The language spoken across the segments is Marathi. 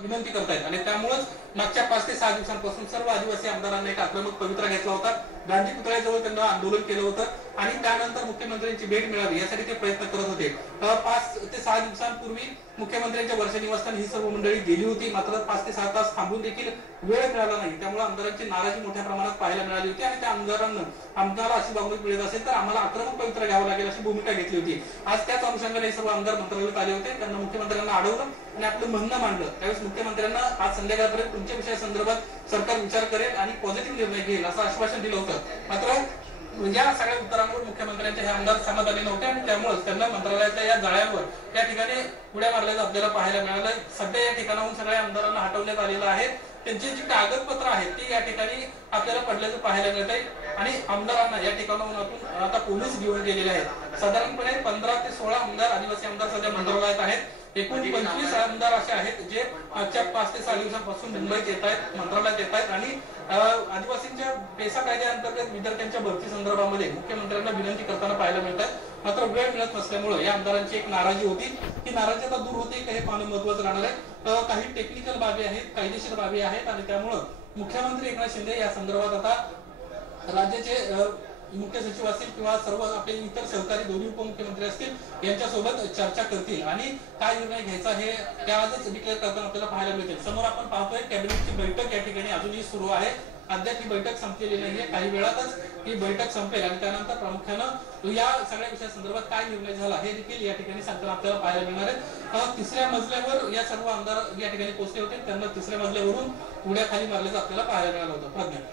विनंती करतायत आणि त्यामुळेच मागच्या 5 ते 6 दिवसांपासून सर्व आदिवासी आमदारांनी एक आक्रमक पवित्रा घेतला होता। गांधी पुतळ्याजवळ त्यांना आंदोलन केलं होतं आणि त्यानंतर मुख्यमंत्र्यांची भेट मिळावी यासाठी ते प्रयत्न करत होते। 5 ते 6 दिवसांपूर्वी मुख्यमंत्र्यांच्या वर्षा निवासस्थानी ही सर्व मंडळी गेली होती, मात्र 5 ते 6 तास थांबून देखील वेळ मिळाला नाही। त्यामुळे आमदारांची नाराजी मोठ्या प्रमाणात पाहायला मिळाली होती आणि त्या आमदारांना अशी वागणूक मिळत असेल तर आम्हाला आक्रमक पवित्रा घ्यावं लागेल अशी भूमिका घेतली होती। आज त्याच अनुषंगाने सर्व आमदार मंत्रालयात आले होते, त्यांना मुख्यमंत्र्यांना अडवलं आणि आपलं म्हणणं मांडलं। त्यावेळेस मुख्यमंत्र्यांना आज संध्याकाळपर्यंत तुमच्या विषयासंदर्भात सरकार विचार करेल आणि पॉझिटिव्ह निर्णय घेईल असं आश्वासन दिलं होतं। मात्र या सगळ्या उत्तरांवर मुख्यमंत्र्यांचे हे आमदार समाधानी नव्हते आणि त्यामुळे त्यांना मंत्रालयाच्या या जाळ्यावर या ठिकाणी उड्या मारल्याचं आपल्याला पाहायला मिळालं। सध्या या ठिकाणाहून सगळ्या आमदारांना हटवण्यात आलेलं आहे। त्यांची जी कागदपत्र आहेत ती या ठिकाणी आपल्याला पडल्याचं पाहायला मिळत आहे आणि आमदारांना या ठिकाणाहून आता पोलीस घेऊन गेलेले आहेत। साधारणपणे 15 ते 16 आमदार आदिवासी आमदार सध्या मंत्रालयात आहेत। एकूण 25 आमदार असे आहेत जे मागच्या 5 ते 6 दिवसांपासून मुंबईत येत आहेत, मंत्रालयात येत आहेत आणि आदिवासींच्या पेसा कायद्याअंतर्गत विद्यार्थ्यांच्या भरती संदर्भामध्ये मुख्यमंत्र्यांना विनंती करताना पाहायला मिळतात। मात्र वेळ मिळत नसल्यामुळे या आमदारांची एक नाराजी होती, ही नाराजी आता दूर होते का हे पाहणं महत्त्वाचं राहणार आहे। काही टेक्निकल बाबी आहेत, कायदेशीर बाबी आहेत आणि त्यामुळे मुख्यमंत्री एकनाथ शिंदे या संदर्भात आता राज्याचे मुख्य सचिव असतील किंवा सर्व आपले इतर सहकारी दोन्ही उपमुख्यमंत्री असतील यांच्यासोबत चर्चा करतील आणि काय निर्णय घ्यायचा हे त्या आजच डिक्लेअर करताना आपल्याला पाहायला मिळते। समोर आपण पाहतोय कॅबिनेटची बैठक या ठिकाणी अजूनही सुरू आहे। अद्याप ही बैठक संपलेली नाहीये, काही वेळातच ही बैठक संपेल आणि त्यानंतर प्रामुख्यानं या सगळ्या विषयासंदर्भात काय निर्णय झाला हे देखील या ठिकाणी सांगताना आपल्याला पाहायला मिळणार आहे। तिसऱ्या मजल्यावर या सर्व आमदार या ठिकाणी पोहोचले होते, त्यांना तिसऱ्या मजल्यावरून उड्या खाली मारल्याचं आपल्याला पाहायला मिळालं होतं। प्रज्ञा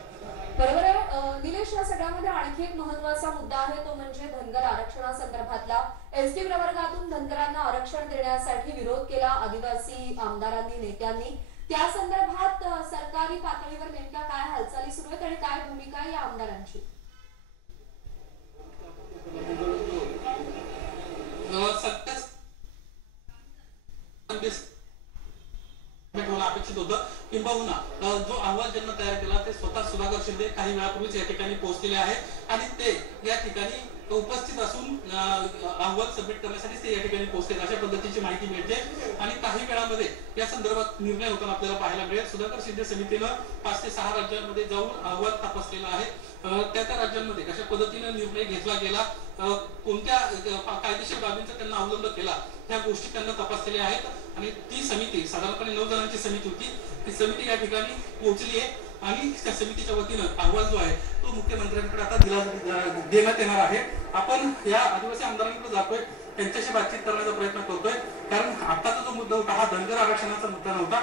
बरोबर आहे निलेश, या सगळ्यामध्ये आणखी एक महत्त्वाचा मुद्दा आहे तो म्हणजे धनगर आरक्षणासंदर्भातला। एसटी प्रवर्गातून धनगरांना आरक्षण देण्यासाठी विरोध केला आदिवासी आमदारांनी, नेत्यांनी। त्या संदर्भात सरकारी पातळीवर नेमक्या काय हालचाली सुरू आहेत आणि काय भूमिका आहे या आमदारांची? अपेक्षित होतं किंबहुना जो अहवाल ज्यांना तयार केला ते स्वतः सुधाकर शिंदे काही वेळापूर्वीच या ठिकाणी पोहोचलेले आहेत आणि ते या ठिकाणी उपस्थित असून अहवाल सबमिट करण्यासाठी ते या ठिकाणी पोहोचले अशा पद्धतीची माहिती मिळते आणि काही वेळामध्ये या संदर्भात निर्णय होताना आपल्याला पाहायला मिळेल। सुधाकर शिंदे समितीनं 5 ते 6 राज्यांमध्ये जाऊन अहवाल तपासलेला आहे। त्या राज्यांमध्ये कशा पद्धतीने निर्णय घेतला गेला, कोणत्या कायदेशीर बाबींचा त्यांना अवलंब केला, ह्या गोष्टी त्यांना तपासलेल्या आहेत आणि ती समिती साधारणपणे 9 जणांची समिती होती, ती समिती या ठिकाणी पोहोचली आहे आणि त्या समितीच्या वतीनं अहवाल जो आहे तो मुख्यमंत्र्यांकडे आता देण्यात येणार आहे। आपण या आदिवासी आमदारांकडे जातोय, त्यांच्याशी बातचीत करण्याचा प्रयत्न करतोय, कारण आताचा जो मुद्दा होता हा धनगर आरक्षणाचा मुद्दा नव्हता।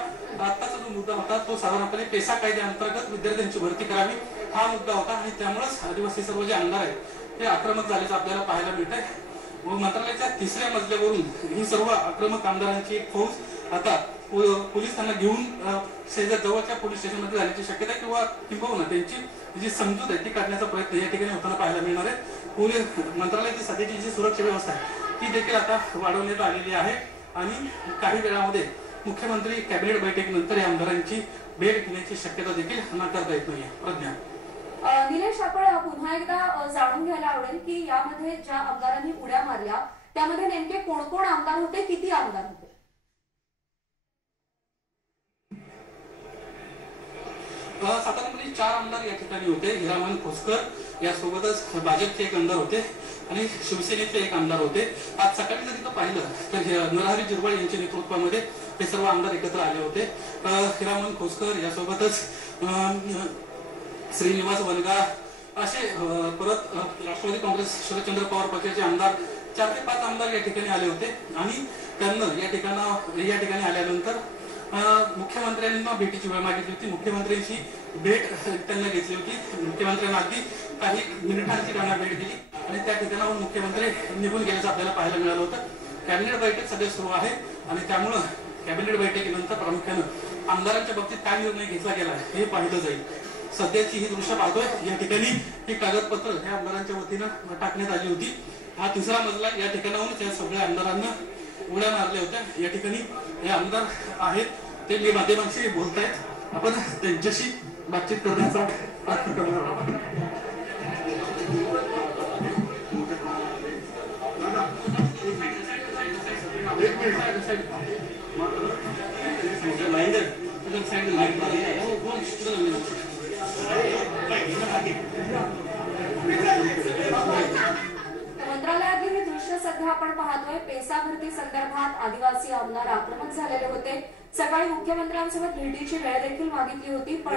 आताचा जो मुद्दा होता तो साधारणपणे पेसा कायद्याअंतर्गत विद्यार्थ्यांची भरती करावी हा मुद्दा होता आणि त्यामुळेच आदिवासी सर्व जे आमदार आहेत ते आक्रमक झाल्याचं आपल्याला पाहायला मिळतंय। मंत्रालयाच्या तिसऱ्या मजल्यावरून ही सर्व आक्रमक आमदारांची एक फौज आता पोलीस त्यांना घेऊन जवळच्या पोलीस स्टेशनमध्ये जाण्याची शक्यता किंवा किंबहुना त्यांची जी समजूत आहे ती काढण्याचा प्रयत्न या ठिकाणी होताना पाहायला मिळणार आहे। पोलीस मंत्रालयाची सध्याची जी सुरक्षा व्यवस्था आहे ती देखील आता वाढवण्यात आलेली आहे आणि काही वेळामध्ये मुख्यमंत्री कॅबिनेट बैठकीनंतर या आमदारांची भेट घेण्याची शक्यता देखील नाकारता येत नाहीये। प्रज्ञा निलेश, आपण पुन्हा एकदा जाणून घ्यायला आवडेल की यामध्ये ज्या आमदारांनी उड्या मारल्या त्यामध्ये नेमके कोण कोण आमदार होते, किती आमदार होते? साधारणपणे 4 आमदार या ठिकाणी होते। हिरामन खोसकर यासोबतच भाजपचे एक आमदार होते आणि शिवसेनेचे एक आमदार होते। आज सकाळी जर तिथं पाहिलं तर नरहरी जिरवाळ यांच्या नेतृत्वामध्ये हे सर्व आमदार एकत्र आले होते। हिरामन खोसकर यासोबतच श्रीनिवास वनगा असे परत राष्ट्रवादी काँग्रेस शरदचंद्र पवार पक्षाचे आमदार 4 ते 5 आमदार या ठिकाणी आले होते आणि त्यांना या ठिकाणी आल्यानंतर मुख्यमंत्र्यांना भेटीची वेळ मागितली होती। मुख्यमंत्र्यांची भेट त्यांना घेतली होती। मुख्यमंत्र्यांना अगदी काही मिनिटांची त्यांना भेट दिली आणि त्या ठिकाणाहून मुख्यमंत्री निघून गेल्याचं आपल्याला पाहायला मिळालं होतं। कॅबिनेट बैठक सध्या सुरू आहे आणि त्यामुळं कॅबिनेट बैठकीनंतर प्रामुख्यानं आमदारांच्या बाबतीत काय निर्णय घेतला गेला हे पाहिलं जाईल। सध्याची ही दृश्य पाहतोय, या ठिकाणी ही कागदपत्र या आमदारांच्या वतीनं टाकण्यात आली होती। हा तिसरा मजला, या ठिकाणाहूनच या सगळ्या आमदारांना उड्या मारल्या होत्या। या ठिकाणी हे आमदार आहेत ते मी माध्यमांशी बोलतायत, आपण त्यांच्याशी बातचीत करण्याचा प्रयत्न करणार आहोत। एक मिनिट मंत्रालयातले हे दृश्य सध्या आपण पाहतोय. पेसा भरती संदर्भात आदिवासी आमदार आक्रमक झालेले होते. सकाळी मुख्यमंत्र्यांसोबत भेटीची वेळ देखील मागितली होती, पण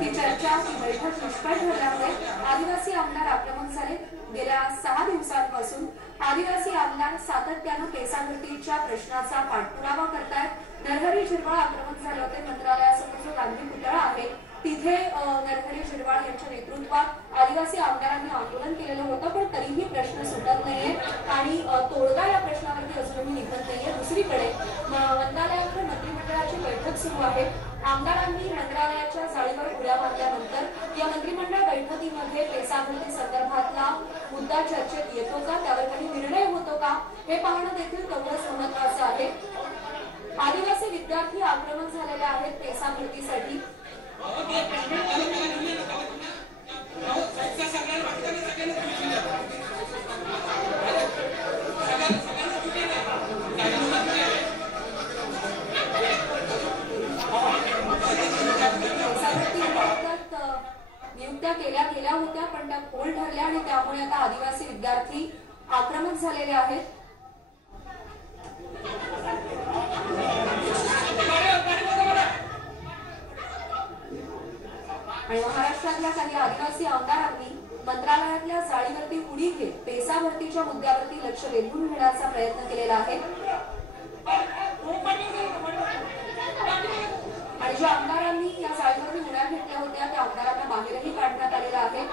ती चर्चा ती बैठक निष्फळ ठरल्यामुळे आदिवासी आमदार आक्रमक झाले. गेल्या 6 दिवसांपासून आदिवासी आमदार सातत्यानं पेसा भरतीच्या प्रश्नाचा पाठपुरावा करतायत. नरहरी झिरवाळ आक्रमक झाले होते. मंत्रालयासमोर जो गांधी पुतळा आहे तिथे नरहरी झिरवाळ यांच्या नेतृत्वात आदिवासी आमदारांनी आंदोलन केलेलं होतं, पण तरीही प्रश्न सुटत नाहीये आणि तोडगा या प्रश्नावरती अजूनही निघत नाहीये. दुसरीकडे मंत्रालयामध्ये मंत्रिमंडळाची बैठक सुरू आहे. आमदारांनी मंत्रालयाच्या जाळीवर उड्या मारल्यानंतर या मंत्रिमंडळ बैठकीमध्ये पेसा भरती संदर्भातला मुद्दा चर्चेत येतो का, त्यावर काही निर्णय होतो का, हे पाहणं देखील तेवढंच महत्वाचं आहे. आदिवासी विद्यार्थी आक्रमक झालेले आहेत पेसा भरतीसाठी. नियुक्त्या केल्या होत्या, पण त्या फोल ठरल्या आणि त्यामुळे आता आदिवासी विद्यार्थी आक्रमक झालेले आहेत. आणि महाराष्ट्रातल्या काही आदिवासी आमदारांनी मंत्रालयातल्या जाळीवरती उडी घेत पेसा भरतीच्या मुद्द्यावरती लक्ष वेधून घेण्याचा प्रयत्न केलेला आहे. आणि ज्या आमदारांनी या जाळीवरती उड्या घेतल्या होत्या त्या आमदारांना बाहेरही काढण्यात आलेलं आहे.